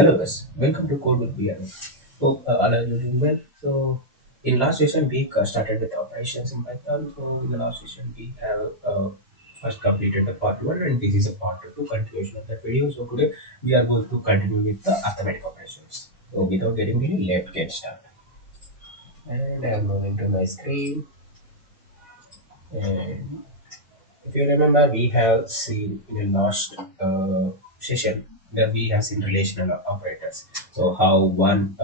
Hello guys, welcome to Code with BR. Hope all are doing well. So in last session we started with operations in Python. So in the last session we have first completed the part one, and this is a part two continuation of that video. So today we are going to continue with the arithmetic operations. So without getting delay, let's get started. And I am moving to my screen. And if you remember, we have seen in the last session that we have seen relational operators. So how one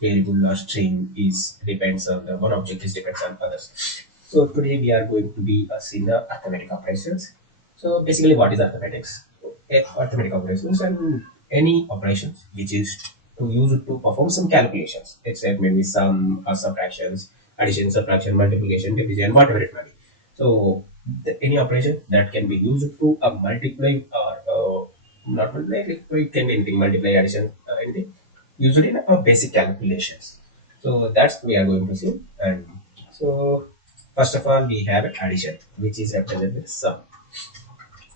variable or string is depends on the one object is depends on others. So today we are going to be seeing the arithmetic operations. So basically, what is arithmetics? Arithmetic operations and any operations which is to use it to perform some calculations, except maybe some subtractions, addition, subtraction, multiplication, division, whatever it may be. So any operation that can be used to multiply or not multiply, like it can be anything, multiply, addition, anything, usually in basic calculations. So that's we are going to see. And so first of all, we have addition, which is represented with sum.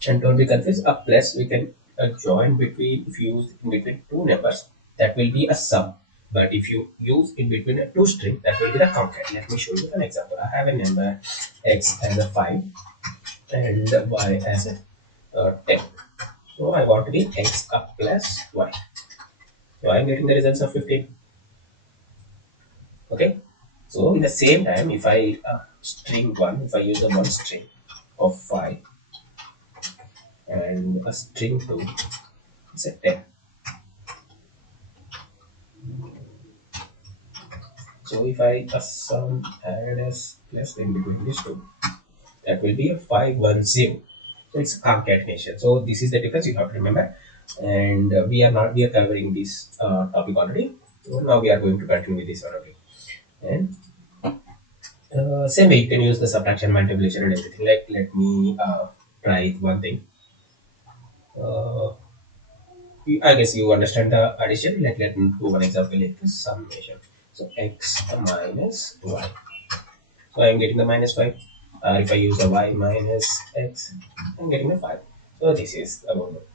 And don't be confused, a plus we can join between, if you use in between two numbers, that will be a sum. But if you use in between a two string, that will be the concat. Let me show you an example. I have a number x as a 5 and y as a 10. So I want to be x up plus y. So I'm getting the results of 15. Okay. So in the same time, if I string 1, if I use the one string of 5 and a string 2, it's a 10. So if I sum add as plus in between these two, that will be a 510. So it's concatenation. So this is the difference you have to remember. And we are covering this topic already. So now we are going to continue with this one only. And same way you can use the subtraction, multiplication, and everything. Like let me try one thing. Uh, I guess you understand the addition. Like let me do one example like this summation. So x minus y. So I'm getting the minus 5. If I use the y minus x, I'm getting the 5. So this is about it.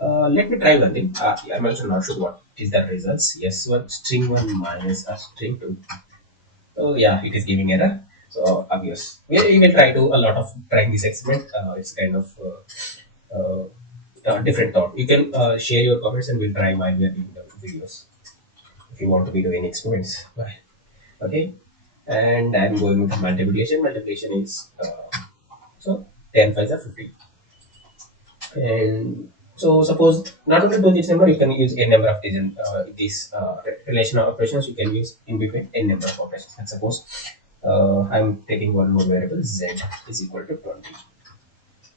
Let me try one thing. I'm also not sure what is the results. Yes, one string 1 minus a string 2. So yeah, it is giving error. So obvious. We will try to a lot of trying this experiment. It's kind of different thought. You can share your comments and we'll try while we are doing the videos. If you want to be doing experiments. Bye. Okay. And I'm going with multiplication. Multiplication is so 10 5 are 50. And so suppose not only to this number, you can use a number of these relational operations. You can use in between a number of operations. Like suppose I'm taking one more variable z is equal to 20.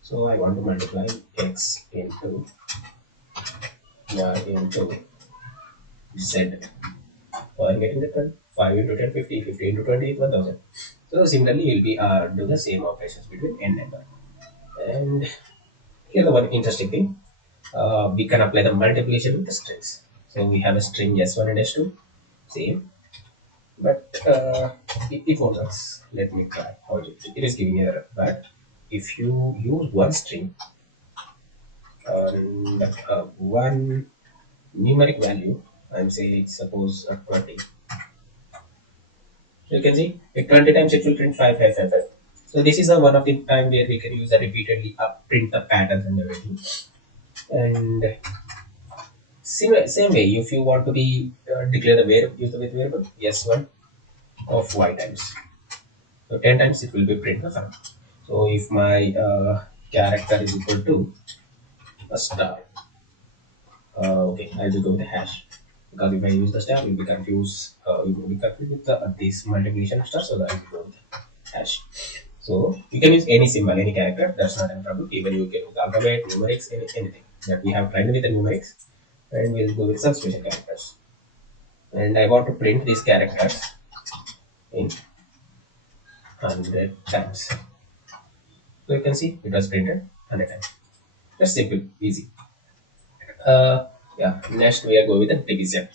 So I want to multiply x into y into z. So I'm getting the 5 into 10, 50, 50 into 20 is 1000. So similarly, you'll be do the same operations between n number. And here's the one interesting thing. We can apply the multiplication with the strings. So we have a string s1 and s2, same, but it won't work. Let me try. How it is giving error. But if you use one string and one numeric value, I'm saying suppose 20. So you can see it 20 times it will print 5, 5, 5, 5. So this is one of the time where we can use a repeatedly print the patterns and everything. And same way, if you want to be declare the variable, use the variable s1 of y times. So 10 times it will be print the sum. So if my character is equal to a star, okay, I will go with a hash because if I use the star, you'll be confused. You will be confused with this multiplication of stars, so I will go with hash. So you can use any symbol, any character. That's not a problem. Even you can use alphabet, numerics, anything. That we have tried with the numerics, and we'll go with some special characters. And I want to print these characters in 100 times. So you can see it was printed 100 times. That's simple, easy. Yeah. Next we are going with the division.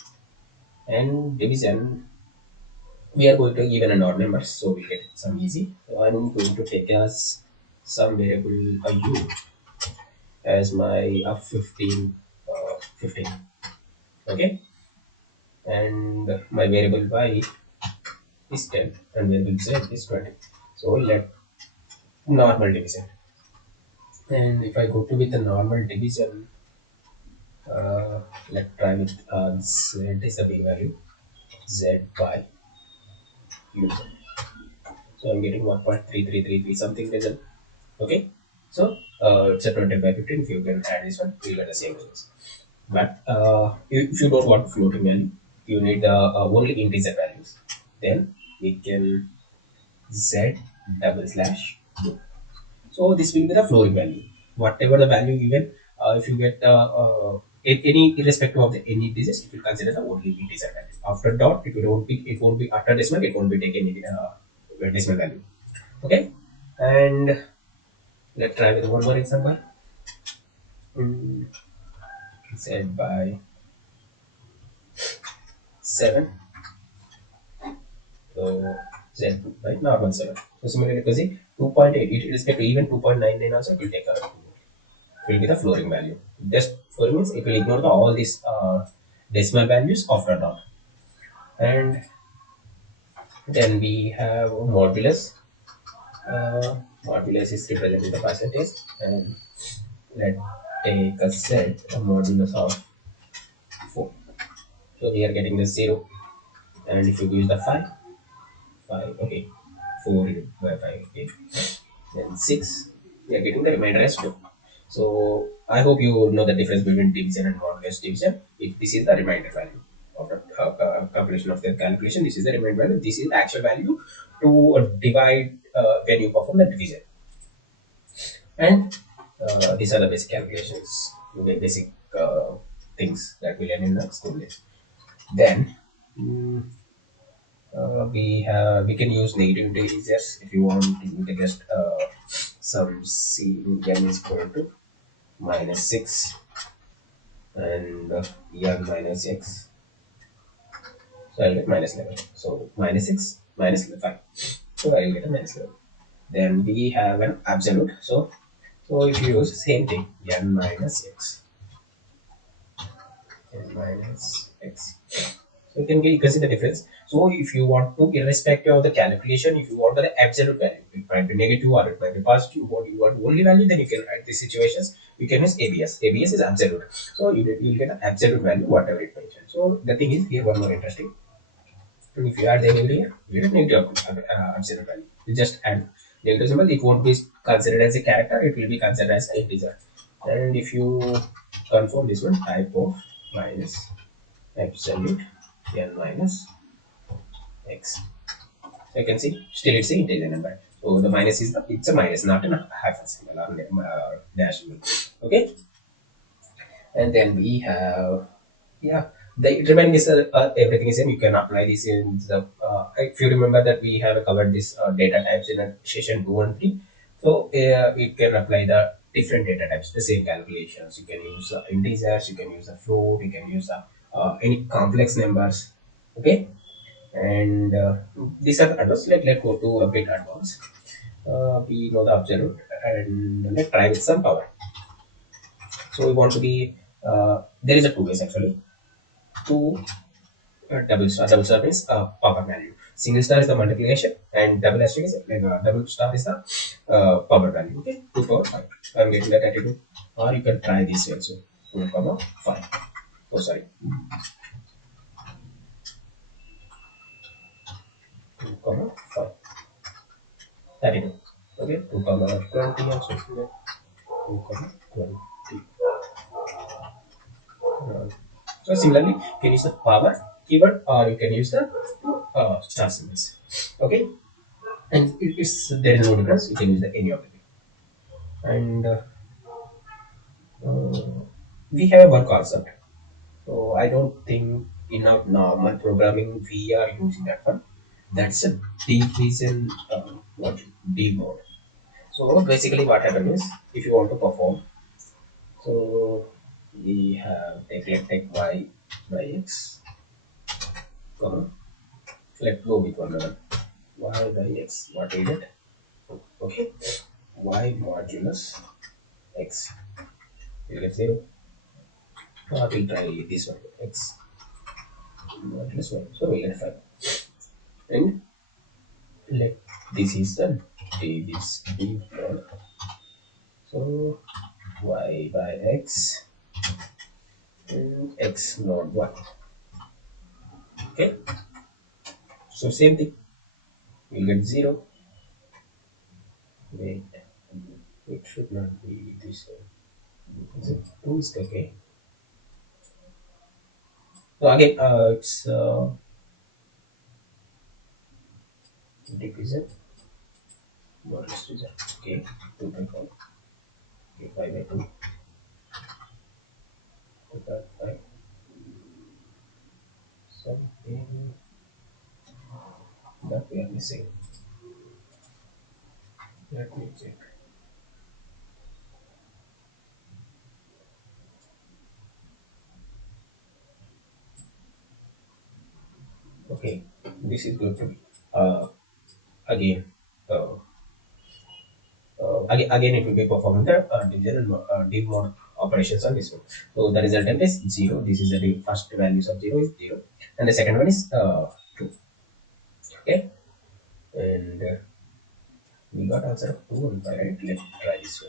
And division, we are going to given an odd number, so we get some easy. So I'm going to take as some variable u as my 15 15. Okay, and my variable y is 10 and variable z is 20. So let normal division, and if I go to with the normal division, let's try with z is the big value, z by u. So I'm getting 1.3333 something result. Okay, so it's a 20 by 15. If you can add this one, you'll get the same results. But if you don't want floating value, you need only integer values. Then we can z double slash u. So this will be the floating value. Whatever the value given, if you get any irrespective of the any digits, it will consider the only integer value. After dot, it won't be after decimal. It won't be take any decimal value. Okay, and let's try with one more example. Mm, Z by 7. So Z by normal 7. So similarly, because 2.8, it is to even 2.99 also, it will take a, it will be the flooring value. Just flooring means it will ignore all these decimal values after dot. And then we have modulus. Modulus is representing the percentage, and let's take a set a modulus of 4. So we are getting the 0, and if you use the 5, okay, 4 by 5, okay, then 6, we are getting the remainder as 2. So I hope you know the difference between division and modulus division. If this is the remainder value of the calculation of the calculation, this is the remainder value, this is the actual value to divide when you perform the division. And these are the basic calculations, the basic things that we learn in the school days. Then we can use negative integers if you want to integrate some c n is equal to -6 and n minus x. So I'll get -11. So -6 -5. So I'll get a -11. Then we have an absolute. So if you use same thing, n minus x, n minus x. So you can see the difference. So if you want to, irrespective of the calculation, if you want the absolute value, it might be negative or it might be positive, what you want only value, then you can write these situations. You can use ABS. ABS is absolute. So you'll get an absolute value, whatever it mentions. So the thing is, here one more interesting. And if you add the negative here, you get a negative absolute value. You just add negative symbol, it won't be considered as a character, it will be considered as an integer. And if you confirm this one, type of minus absolute n minus x. So you can see still it's an integer number. So the minus is it's a minus, not a hyphen symbol or dash symbol. Okay, and then we have the remaining is everything is same. You can apply this in the if you remember that we have covered this data types in a session 2 and 3. So we can apply the different data types, the same calculations. You can use integers, you can use a float, you can use any complex numbers. Okay, and these are the advanced. Let's go to a bit advanced. We know the absolute, and let's try with some power. So we want to be there is a two ways actually. Two double star. Double star means power value. Single star is the multiplication, and double asterisk is double star is the power value. Okay, 2 power 5. I'm getting that attitude, or you can try this way also. 2 comma 5. Oh sorry. 2 comma 5. 32. Okay, 2 comma 20 also. 2 comma 20. So similarly, you can use the power keyword or you can use the star symbols. Okay, and there is no difference. You can use the any of them. And we have one concept. So I don't think in our normal programming we are using that one. That's a division what D mode. So basically what happens is if you want to perform, so we have take y by x, comma, let's go with one another. Y by x, what is it? Okay, y modulus x, you get 0. We'll try this one. X modulus y. So we'll get 5. And let this is the default. So y by x and x not 1. Okay. So same thing. We'll get 0. Wait. It should not be this one. Is it 2 is okay? So again, it's division modulus division. Okay. 2 by 4. Okay. 5 by 2. 2 by 5. Something that we are missing. Let me check. Okay, this is going to be again. Uh, again, it will be performing the division and div mod operations on this one. So the resultant is 0. This is the first values of 0 is 0, and the second one is 2. Okay, and we got answer of 2 and 5. Right? Let's try this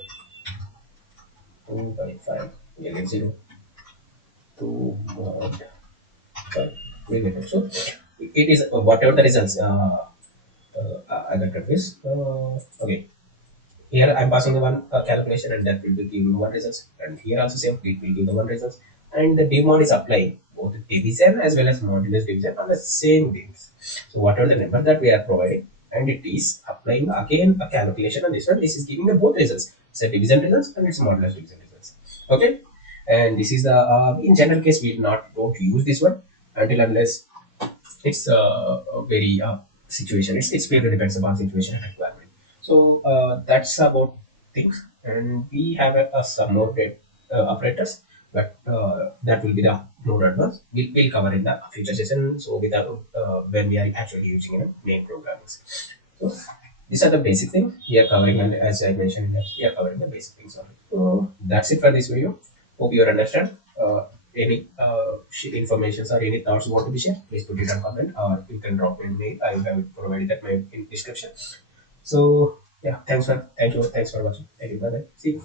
one. 2 by 5. We get 0. 2 mod 5. We get it. So it is whatever the results. I got confused. Okay. Here I'm passing the one calculation and that will be giving one results. And here also same, it will give the one results. And the demod is applying both division as well as modulus division on the same things. So whatever the number that we are providing, and it is applying again a calculation on this one. This is giving the both results. It's a division results and it's modulus division results. Okay. And this is the in general case we don't use this one until unless it's a very situation. It's really depends upon situation and requirement. So that's about things, and we have some more operators, but that will be the more advanced. We'll cover in the future session. So without when we are actually using in main programming. So these are the basic things we are covering, and as I mentioned, we are covering the basic things of it. So that's it for this video. Hope you understand. Any information or any thoughts you want to be shared, please put it on comment or you can drop me a mail. I have provided that mail in description. So yeah, thanks for watching. Thank you. Bye bye. See you.